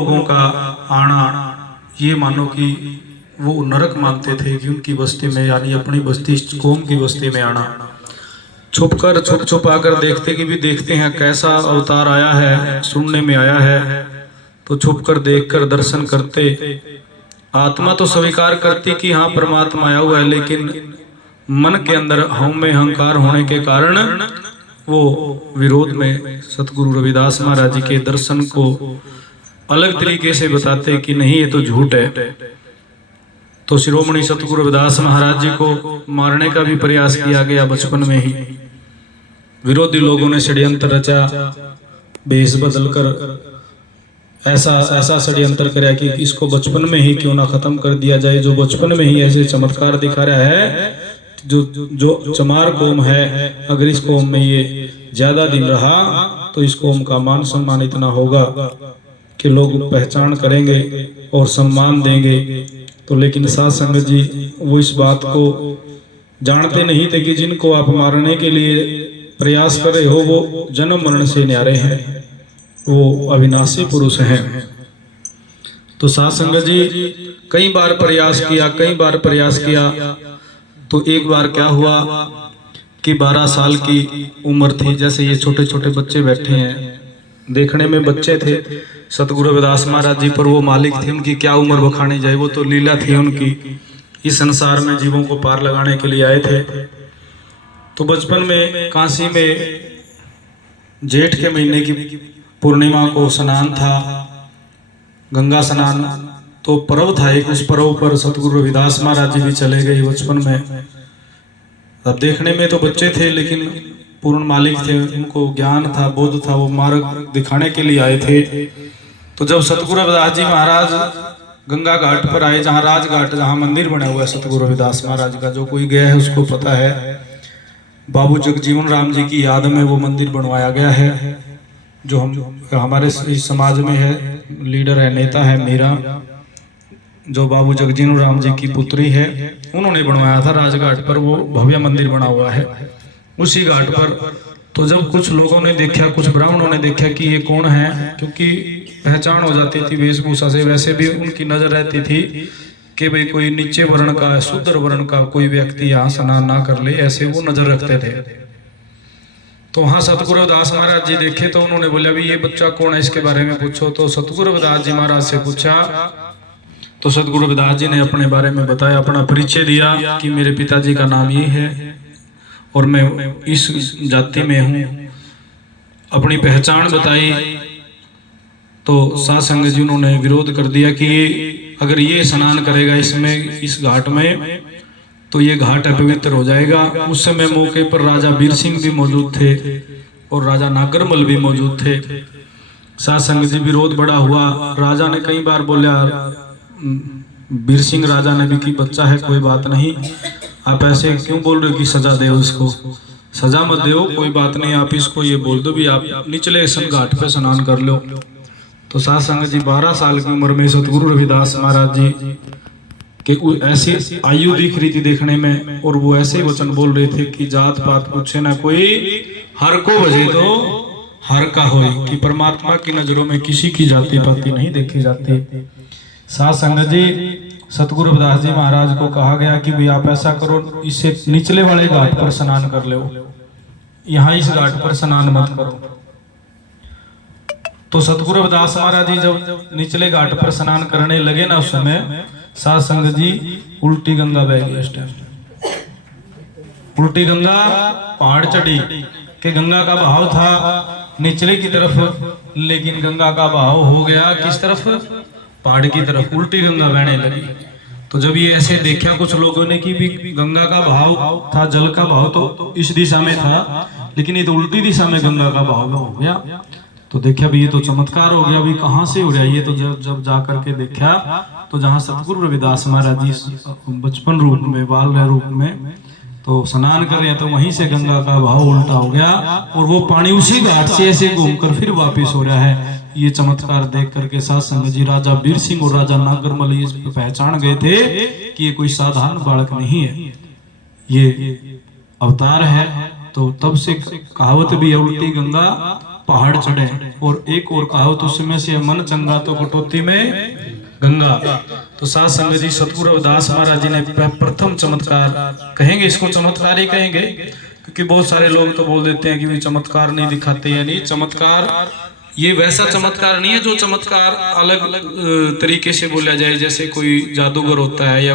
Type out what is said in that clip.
लोगों का आना ये मानो कि वो नरक मानते थे कि उनकी बस्ती में यानी अपनी बस्ती कौम की बस्ती में आना। छुप छुप आकर देखते कि भी देखते हैं कैसा अवतार आया है, सुनने में आया है तो छुप कर देख कर दर्शन करते। आत्मा तो स्वीकार करती कि हाँ परमात्मा आया हुआ है, लेकिन मन के अंदर हम में अहंकार होने के कारण वो विरोध में सतगुरु रविदास महाराज जी के दर्शन को अलग तरीके से बताते कि नहीं ये तो झूठ है। तो शिरोमणि सतगुरु रविदास महाराज जी को मारने का भी प्रयास किया गया बचपन में ही। विरोधी लोगों ने षड्यंत्र रचा, भेष बदलकर ऐसा षड्यंत्र कराया कि इसको बचपन में ही क्यों ना खत्म कर दिया जाए, जो बचपन में ही ऐसे चमत्कार दिखा रहा है। जो चमार कौम है, अगर इस कौम में ये ज्यादा दिन रहा तो इस कौम का मान सम्मान इतना होगा कि लोग पहचान करेंगे और सम्मान देंगे। तो लेकिन साध संगत जी वो इस बात को जानते नहीं थे कि जिनको आप मारने के लिए प्रयास कर रहे हो वो जन्म मरण से न्यारे हैं, वो अविनाशी पुरुष हैं। तो साध संगत जी कई बार प्रयास किया तो एक बार क्या हुआ कि 12 साल की उम्र थी। जैसे ये छोटे छोटे बच्चे बैठे हैं, देखने में बच्चे थे, सतगुरु रविदास महाराज जी पर वो मालिक थे, उनकी क्या उम्र बखानी जाए, वो तो लीला थी उनकी, इस संसार में जीवों को पार लगाने के लिए आए थे। तो बचपन में काशी में जेठ के महीने की पूर्णिमा को स्नान था, गंगा स्नान, तो पर्व था एक, उस पर्व पर सतगुरु रविदास महाराज जी भी चले गए बचपन में। अब देखने में तो बच्चे थे लेकिन पूर्ण मालिक थे, उनको ज्ञान था, बोध था, वो मार्ग दिखाने के लिए आए थे। तो जब सतगुरु रविदास जी महाराज गंगा घाट पर आए, जहाँ राजघाट, जहाँ मंदिर बना हुआ है सतगुरु रविदास महाराज का, जो कोई गया है उसको पता है, बाबू जगजीवन राम जी की याद में वो मंदिर बनवाया गया है। जो हमारे इस समाज में है, लीडर है, नेता है मीरा, जो बाबू जगजीवन राम जी की पुत्री है, उन्होंने बनवाया था राजघाट पर, वो भव्य मंदिर बना हुआ है उसी घाट पर। तो जब कुछ लोगों ने देखा, कुछ ब्राह्मणों ने देखा कि ये कौन है, क्योंकि पहचान हो जाती थी वेशभूषा से, वैसे भी उनकी नजर रहती थी कि भाई कोई नीचे वर्ण का, शूद्र वर्ण का कोई व्यक्ति यहाँ स्नान ना कर ले, ऐसे वो नजर रखते थे। तो वहां सतगुरु रविदास महाराज जी देखे तो उन्होंने बोला भी ये बच्चा कौन है, इसके बारे में पूछो। तो सतगुरु रविदास जी महाराज से पूछा तो सतगुरु रविदास जी ने अपने बारे में बताया, अपना परिचय दिया कि मेरे पिताजी का नाम ये है और मैं इस जाति में हूँ, अपनी पहचान बताई। तो साध संगत जी उन्होंने विरोध कर दिया कि ये अगर ये स्नान करेगा इसमें, इस घाट में, तो ये घाट अपवित्र हो जाएगा। उस समय मौके पर राजा बीर सिंह भी मौजूद थे और राजा नागरमल भी मौजूद थे। साध संगत जी विरोध बड़ा हुआ, राजा ने कई बार बोला, बीर सिंह राजा ने भी कि बच्चा है कोई बात नहीं, आप ऐसे क्यों बोल रहे हो कि सजा दे उसको, सजा मत दो, कोई बात नहीं, आप इसको ये बोल दो भी आप निचले घाट पे स्नान कर लो। तो साध संगत जी 12 साल की उम्र में सतगुरु रविदास महाराज जी के ऐसी आयु दिख रही थी देखने में, और वो ऐसे वचन बोल रहे थे कि जात पात पूछे ना कोई, हर को वजह तो हर का होए, कि परमात्मा की नजरों में किसी की जाति पाति नहीं देखी जाती। साध संगत जी सतगुरु रविदास जी महाराज को कहा गया कि भाई आप ऐसा करो, इससे निचले वाले घाट पर स्नान कर लो, यहाँ इस घाट पर स्नान मत करो। तो सतगुरु रविदास महाराज जी जब निचले घाट पर स्नान करने लगे ना, उस समय साध संगत जी उल्टी गंगा बह गई। इस टाइम उल्टी गंगा पहाड़ चढ़ी कि गंगा का बहाव था निचले की तरफ, लेकिन गंगा का बहाव हो गया किस तरफ, पहाड़ की तरफ, उल्टी गंगा बहने लगी। तो जब ये ऐसे देखा कुछ लोगों ने कि भी गंगा का बहाव था, जल का बहाव तो इस दिशा में था, लेकिन ये तो उल्टी दिशा में गंगा का बहाव हो गया। तो देखा भी ये तो चमत्कार हो गया, भी कहाँ से हो गया ये। तो जब जा करके देखा तो जहाँ सतगुरु रविदास महाराज जी बचपन रूप में, बाल रूप में तो स्नान कर रहे हैं, तो वहीं से गंगा का बहाव उल्टा हो गया और वो पानी उसी घाट से ऐसे घूमकर फिर वापस हो रहा है। ये चमत्कार देख करके साध संगत जी राजा बीर सिंह और राजा नागरमल ये पहचान गए थे कि ये कोई साधारण बालक नहीं है, ये अवतार है। तो तब से कहावत भी है, उल्टी गंगा पहाड़ चढ़े और एक और कहावत उसमें से मन चंगा तो कटौती में गंगा। तो साथ संगत जी सतगुरु रविदास महाराज जी ने प्रथम चमत्कार कहेंगे, इसको चमत्कार ही कहेंगे, क्योंकि बहुत सारे लोग तो बोल देते हैं कि वे चमत्कार नहीं दिखाते हैं। नहीं, चमत्कार ये वैसा चमत्कार नहीं है जो चमत्कार अलग तरीके से बोला जाए, जैसे कोई जादूगर होता है या